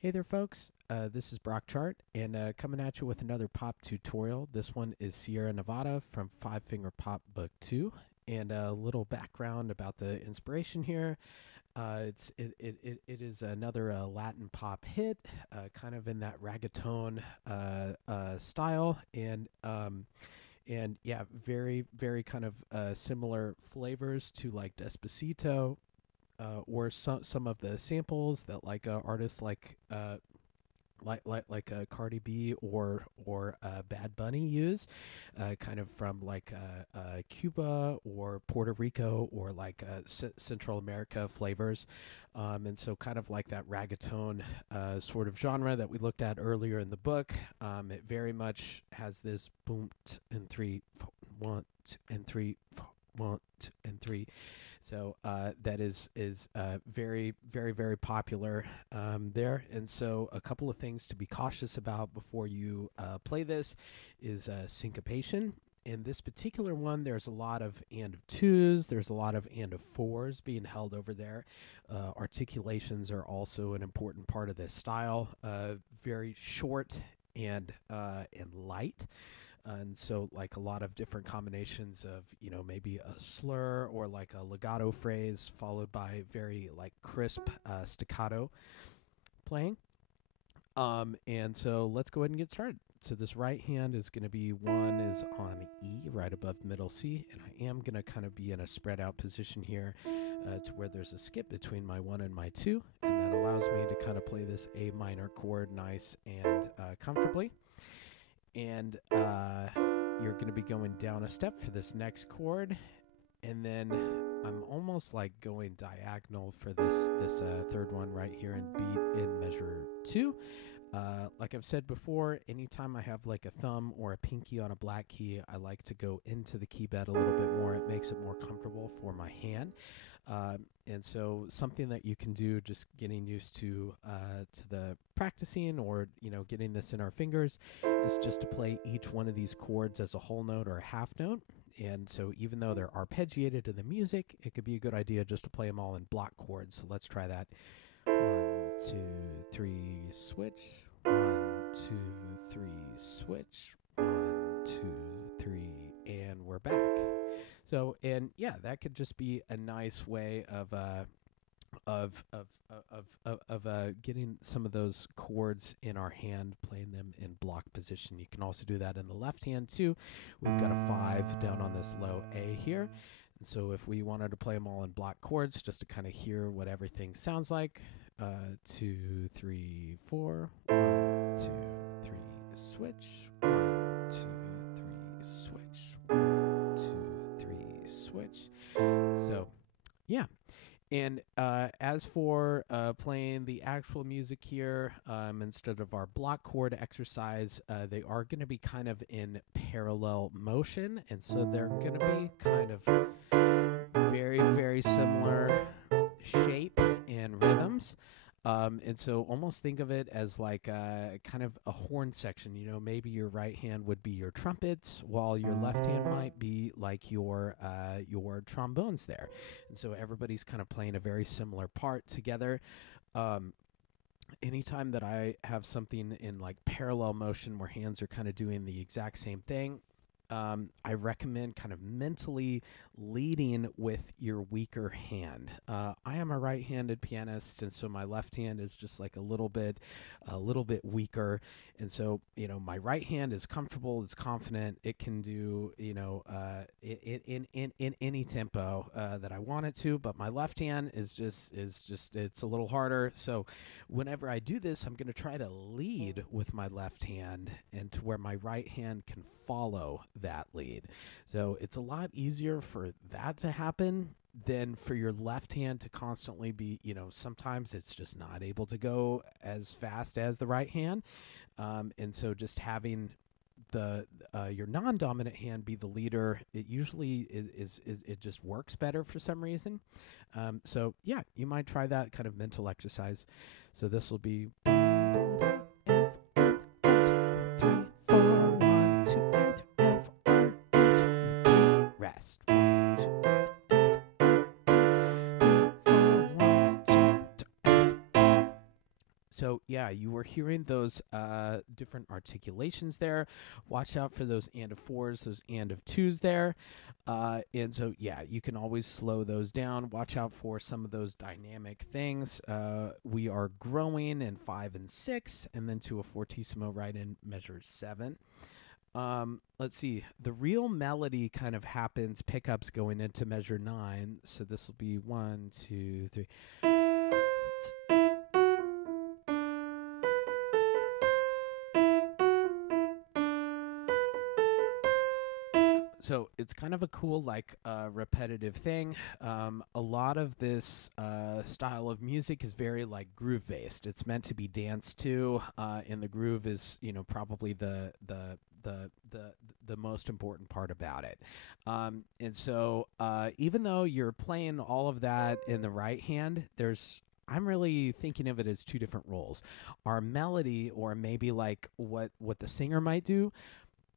Hey there, folks. This is Brock Chart, and coming at you with another pop tutorial. This one is Sierra Nevada from Five Finger Pop Book 2. And a little background about the inspiration here. It is another Latin pop hit, kind of in that reggaeton style, and yeah, very kind of similar flavors to like Despacito, or some of the samples that like artists like Cardi B or Bad Bunny use, kind of from like Cuba or Puerto Rico or like Central America flavors, and so kind of like that reggaeton sort of genre that we looked at earlier in the book. It very much has this boom and three, one and three, one and three. So that is very popular there. And so a couple of things to be cautious about before you play this is syncopation. In this particular one, there's a lot of and of twos, there's a lot of and of fours being held over there. Articulations are also an important part of this style. Very short and light. And so like a lot of different combinations of maybe a slur or like a legato phrase followed by very like crisp staccato playing. And so let's go ahead and get started. So this right hand is going to be one is on E right above middle C, and I am going to kind of be in a spread out position here to where there's a skip between my one and my two, and that allows me to kind of play this A minor chord nice and comfortably. And you're going to be going down a step for this next chord, and then I'm almost like going diagonal for this third one right here in beat in measure 2. Like I've said before, anytime I have like a thumb or a pinky on a black key, I like to go into the key bed a little bit more. It makes it more comfortable for my hand. And so something that you can do, just getting used to the practicing or getting this in our fingers, is just to play each one of these chords as a whole note or a half note. And so even though they're arpeggiated in the music, it could be a good idea just to play them all in block chords. So let's try that. 1, 2, 3, switch. 1, 2, 3, switch. 1, 2, 3, and we're back. So, and yeah, that could just be a nice way of getting some of those chords in our hand, playing them in block position. You can also do that in the left hand too. We've got a 5 down on this low A here. And so if we wanted to play them all in block chords, just to kind of hear what everything sounds like, 2, 3, 4, 1, 2, 3, switch, 1, 2, 3, switch, 1, 2, 3, switch. So, yeah. And as for playing the actual music here, instead of our block chord exercise, they are going to be kind of in parallel motion. And so they're going to be kind of very similar shape and rhythms. And so almost think of it as like kind of a horn section. Maybe your right hand would be your trumpets, while your left hand might be like your trombones there. And so everybody's kind of playing a very similar part together. Anytime that I have something in like parallel motion where hands are kind of doing the exact same thing, I recommend kind of mentally leading with your weaker hand. I am a right-handed pianist, and so my left hand is just like a little bit weaker. And so, my right hand is comfortable, it's confident, it can do, in any tempo that I want it to. But my left hand is just it's a little harder. So, whenever I do this, I'm going to try to lead with my left hand, and to where my right hand can follow that lead. So it's a lot easier for that to happen than for your left hand to constantly be, sometimes it's just not able to go as fast as the right hand. And so just having the your non-dominant hand be the leader, it usually is it just works better for some reason. So yeah, you might try that kind of mental exercise. So this will be rest. So yeah, you were hearing those different articulations there. Watch out for those and of fours, those and of twos there. And so yeah, you can always slow those down. Watch out for some of those dynamic things. We are growing in 5 and 6, and then to a fortissimo right in measure 7. Let's see. The real melody kind of happens, pickups going into measure 9. So this will be 1, 2, 3. So it's kind of a cool, like, repetitive thing. A lot of this style of music is very, like, groove based. It's meant to be danced to, and the groove is, probably the most important part about it. And so, even though you're playing all of that in the right hand, I'm really thinking of it as two different roles. Our melody, or maybe like what the singer might do,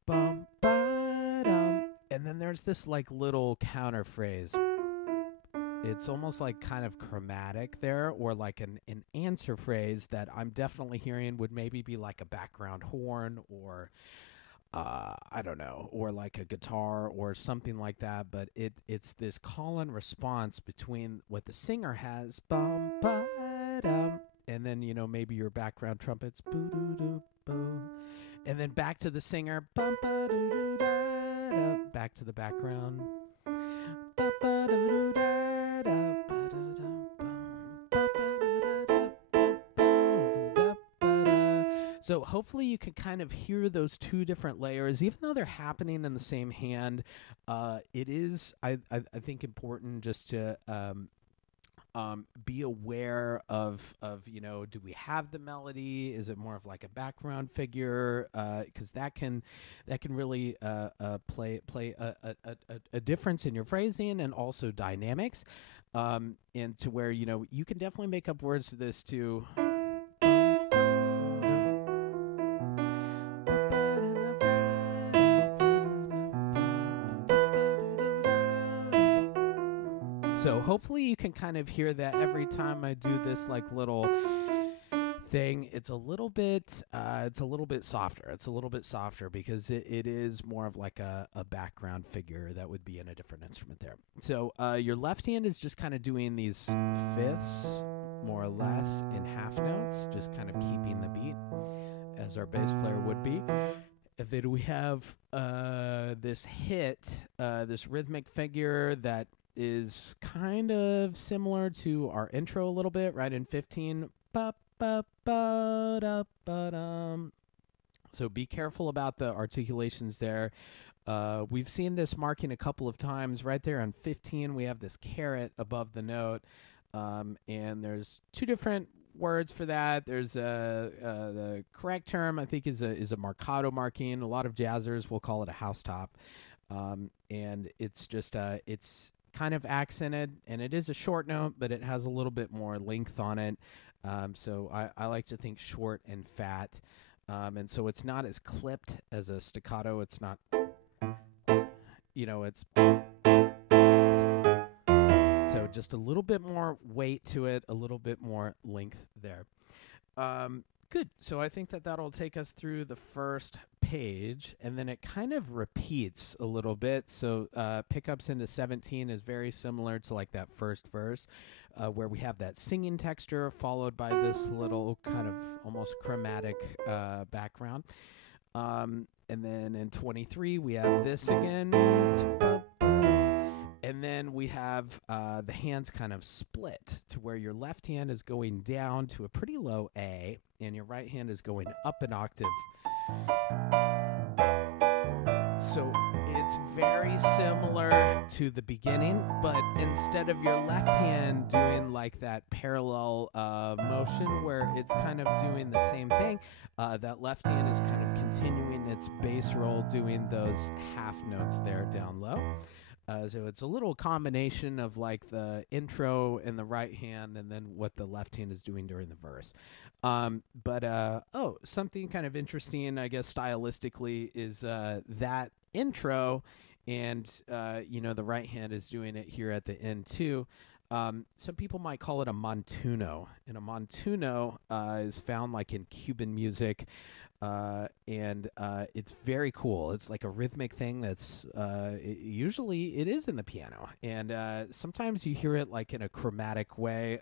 bum ba dum. And then there's this like little counter phrase. It's almost like kind of chromatic there, or like an answer phrase that I'm definitely hearing would maybe be like a background horn, or I don't know, or like a guitar or something like that. But it's this call and response between what the singer has, bum ba dum, and then maybe your background trumpets, boo doo doo boo, and then back to the singer, bum ba doo doo da. Back to the background. So hopefully you can kind of hear those two different layers, even though they're happening in the same hand. It is, I think, important just to be aware of do we have the melody? Is it more of like a background figure? Because that can really play a difference in your phrasing and also dynamics, and to where you can definitely make up words to this too. So hopefully you can kind of hear that every time I do this like little thing. It's a little bit softer. It's a little bit softer because it is more of like a background figure that would be in a different instrument there. So your left hand is just kind of doing these fifths, more or less, in half notes, just kind of keeping the beat, as our bass player would be. And then we have this hit, this rhythmic figure that is kind of similar to our intro a little bit, right in 15. Ba, ba, ba, da, ba, dum. So be careful about the articulations there. We've seen this marking a couple of times. Right there on 15, we have this caret above the note, and there's two different words for that. There's the correct term, I think, is a marcato marking. A lot of jazzers will call it a house top, and it's just it's kind of accented, and it is a short note, but it has a little bit more length on it. So I like to think short and fat, and so it's not as clipped as a staccato. It's not, it's so just a little bit more weight to it, a little bit more length there. Good. So I think that'll take us through the first page, and then it kind of repeats a little bit. So pickups into 17 is very similar to like that first verse, where we have that singing texture followed by this little kind of almost chromatic background. And then in 23, we have this again. And then we have the hands kind of split to where your left hand is going down to a pretty low A, and your right hand is going up an octave. So it's very similar to the beginning, but instead of your left hand doing like that parallel motion where it's kind of doing the same thing, that left hand is kind of continuing its bass roll, doing those half notes there down low. So it's a little combination of like the intro in the right hand and then what the left hand is doing during the verse. But something kind of interesting, I guess, stylistically is that intro, and the right hand is doing it here at the end too. Some people might call it a montuno, and a montuno is found like in Cuban music, and it's very cool. It's like a rhythmic thing that's usually it is in the piano, and sometimes you hear it like in a chromatic way.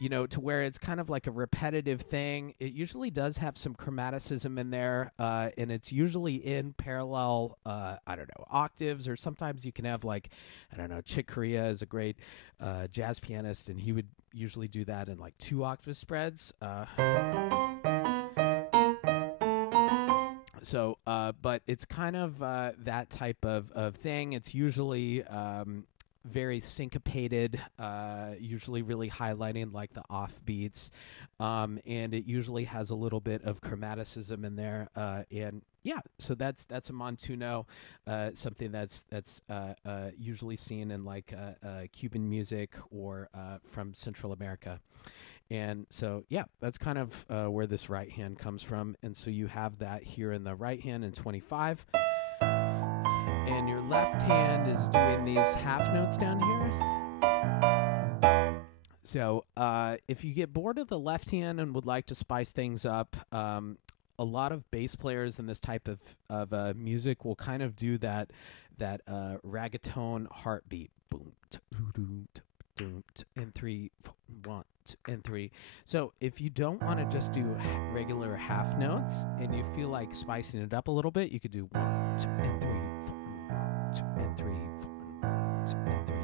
You know, to where it's kind of like a repetitive thing. It usually does have some chromaticism in there, and it's usually in parallel, I don't know, octaves, or sometimes you can have like, I don't know, Chick Corea is a great jazz pianist, and he would usually do that in like 2 octave spreads. But it's kind of that type of thing. It's usually very syncopated, usually really highlighting like the offbeats, and it usually has a little bit of chromaticism in there. And yeah, so that's a montuno, something that's usually seen in like Cuban music or from Central America. And so, yeah, that's kind of where this right hand comes from. And so you have that here in the right hand in 25. And your left hand is doing these half notes down here. So if you get bored of the left hand and would like to spice things up, a lot of bass players in this type of music will kind of do that ragatone heartbeat. Boom, and 3, 1, and 3. So if you don't want to just do regular half notes and you feel like spicing it up a little bit, you could do 1, 2, and 3, 1, 2, and 3, 1, 2, and 3.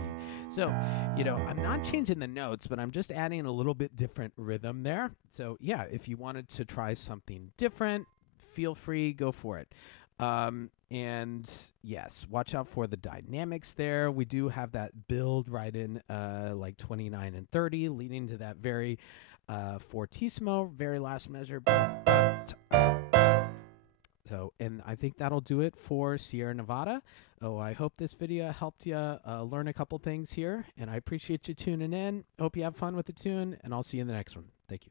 So, you know, I'm not changing the notes, but I'm just adding a little bit different rhythm there. So yeah, if you wanted to try something different, feel free, go for it. And yes, watch out for the dynamics there. We do have that build right in like 29 and 30, leading to that very fortissimo, very last measure. So, and I think that'll do it for Sierra Nevada. Oh, I hope this video helped you learn a couple things here, and I appreciate you tuning in. Hope you have fun with the tune, and I'll see you in the next one. Thank you.